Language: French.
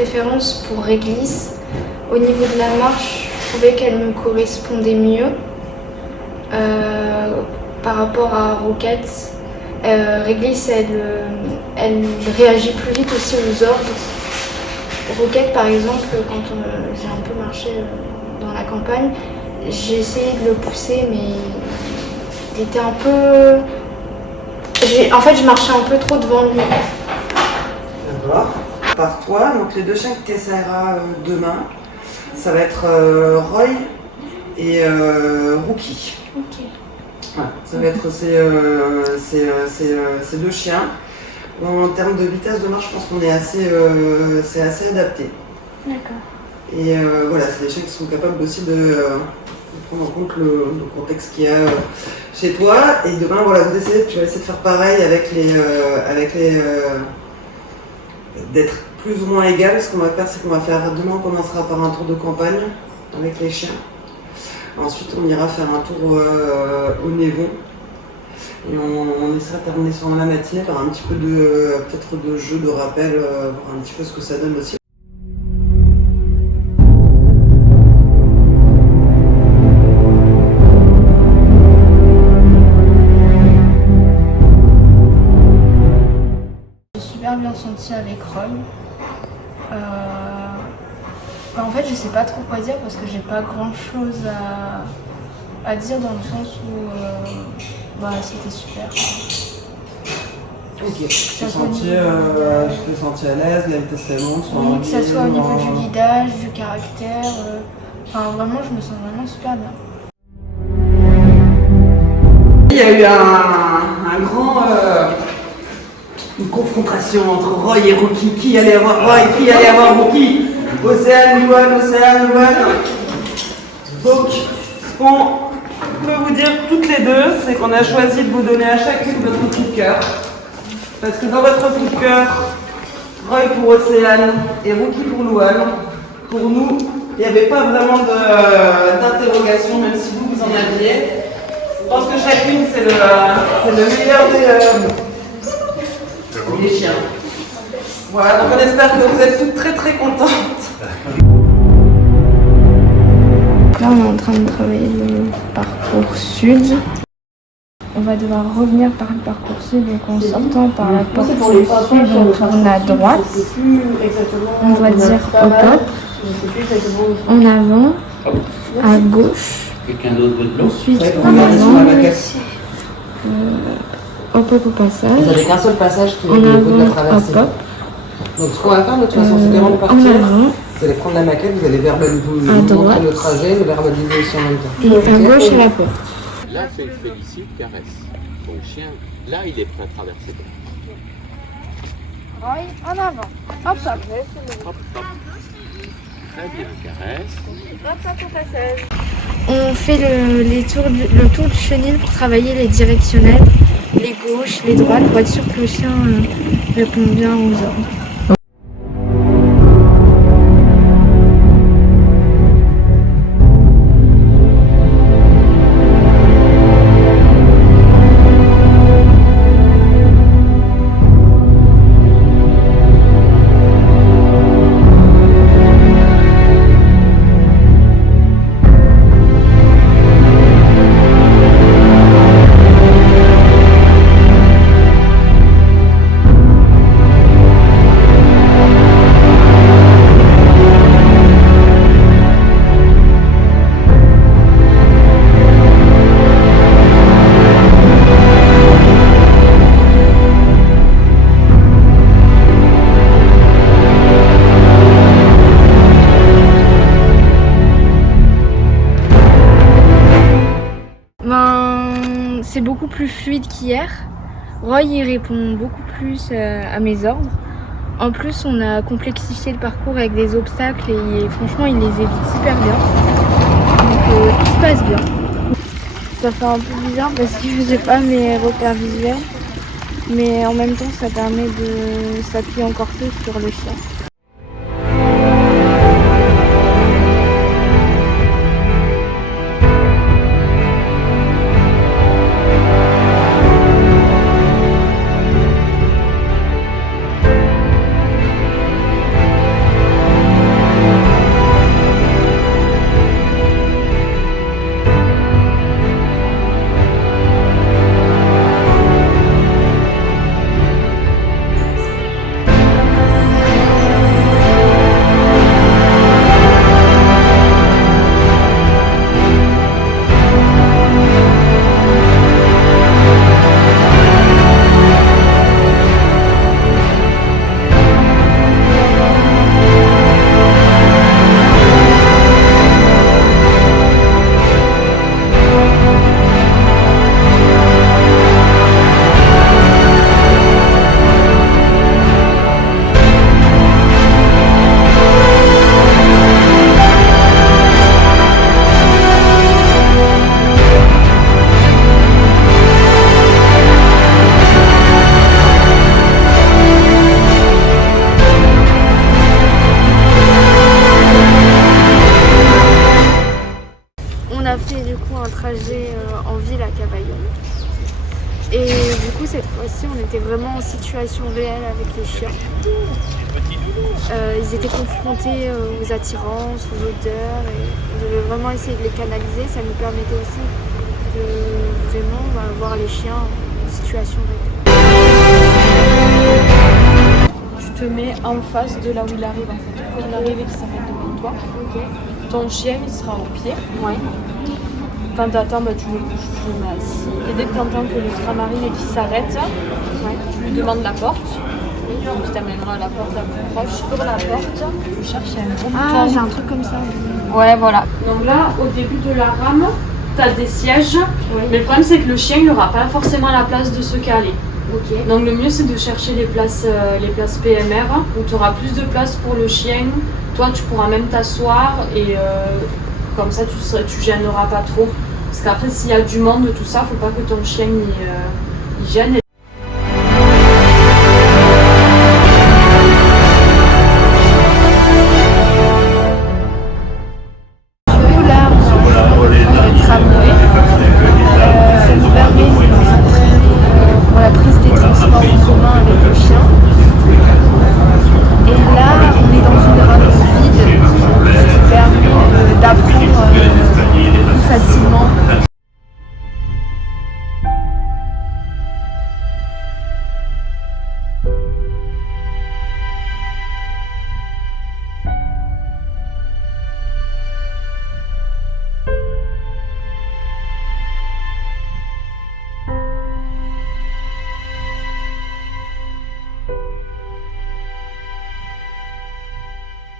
préférence pour Réglisse. Au niveau de la marche, je trouvais qu'elle me correspondait mieux par rapport à Roquette. Réglisse, elle réagit plus vite aussi aux ordres. Roquette, par exemple, quand j'ai un peu marché dans la campagne, j'ai essayé de le pousser, mais il était un peu... En fait, je marchais un peu trop devant lui. D'accord. Par toi, donc les deux chiens que tu essaieras demain, ça va être Roy et Rookie. Ok. Voilà, ça va être ces deux chiens. En termes de vitesse de marche, je pense qu'on est c'est assez adapté. D'accord. Et voilà, c'est des chiens qui sont capables aussi de prendre en compte le contexte qu'il y a chez toi. Et demain, voilà, tu vas essayer de faire pareil avec d'être plus ou moins égal. Ce qu'on va faire, c'est qu'on va faire demain, on commencera par un tour de campagne avec les chiens. Ensuite, on ira faire un tour au Névon. Et on essaiera de terminer sur la matinée par un petit peu peut-être de jeu, de rappel, voir un petit peu ce que ça donne aussi. J'ai super bien senti avec Roy. En fait, je sais pas trop quoi dire parce que j'ai pas grand chose à dire dans le sens où c'était super. Ok, je t'ai senti à l'aise, la vitesse elle monte. Oui, que ça soit au niveau du guidage, du caractère. Vraiment, je me sens vraiment super bien. Il y a eu une confrontation entre Roy et Rookie. Qui allait avoir Roy, qui allait avoir Rookie? Océane, Louane. Donc, ce qu'on peut vous dire toutes les deux, c'est qu'on a choisi de vous donner à chacune votre coup de cœur. Parce que dans votre coup de cœur, Roy pour Océane et Rookie pour Louane, pour nous, il n'y avait pas vraiment d'interrogation, même si vous en aviez. Je pense que chacune, c'est le meilleur des chiens. Voilà, donc on espère que vous êtes toutes très très contentes. Là, on est en train de travailler le parcours sud. On va devoir revenir par le parcours sud, donc en sortant par la porte sud, on tourne à droite. On doit dire hop hop, en avant, à gauche, ensuite en avant, hop hop au passage, Vous n'avez qu'un seul passage qui est en au niveau de la avant, traversée. hop hop, Donc ce qu'on va faire de toute façon, c'est qu'avant de en partir, avant, vous allez prendre la maquette, vous allez verbaliser droite. le trajet, le verbaliser aussi en même temps. et à gauche à la porte. Là, félicite, caresse. Ton chien, là, il est prêt à traverser. Roy, en avant, hop hop. Hop, hop. Très bien, caresse. On fait le tour du chenil pour travailler les directionnels, les gauches, les droites, pour être sûr que le chien répond bien aux ordres. C'est beaucoup plus fluide qu'hier. Roy il répond beaucoup plus à mes ordres. En plus, on a complexifié le parcours avec des obstacles et franchement, il les évite super bien. Donc tout se passe bien. Ça fait un peu bizarre parce que je n'ai pas mes repères visuels, mais en même temps, ça permet de s'appuyer encore plus sur le chien. fois-ci, on était vraiment en situation réelle avec les chiens. Ils étaient confrontés aux attirances, aux odeurs, et on devait vraiment essayer de les canaliser. Ça nous permettait aussi de vraiment voir les chiens en situation réelle. Tu te mets en face de là où il arrive, en fait. Quand il arrive et qu'il s'arrête devant toi, ton chien il sera au pied. Ouais. Quand tu attends, tu le bouges, tu le mets assis. Et dès que tu entends que le tramarine et qu'il s'arrête, tu lui demandes la porte. Donc il t'amènera à la porte la plus proche. Pour la porte, tu cherches un gros Ah, bouton. j'ai un truc comme ça. Ouais, voilà. Donc là, au début de la rame, tu as des sièges. Mais le problème, c'est que le chien, il n'aura pas forcément la place de se caler. Ok. Donc le mieux, c'est de chercher les places PMR, où tu auras plus de place pour le chien. Toi, tu pourras même t'asseoir et comme ça, tu gêneras pas trop. Parce qu'après, s'il y a du monde, tout ça, faut pas que ton chien il gêne. Et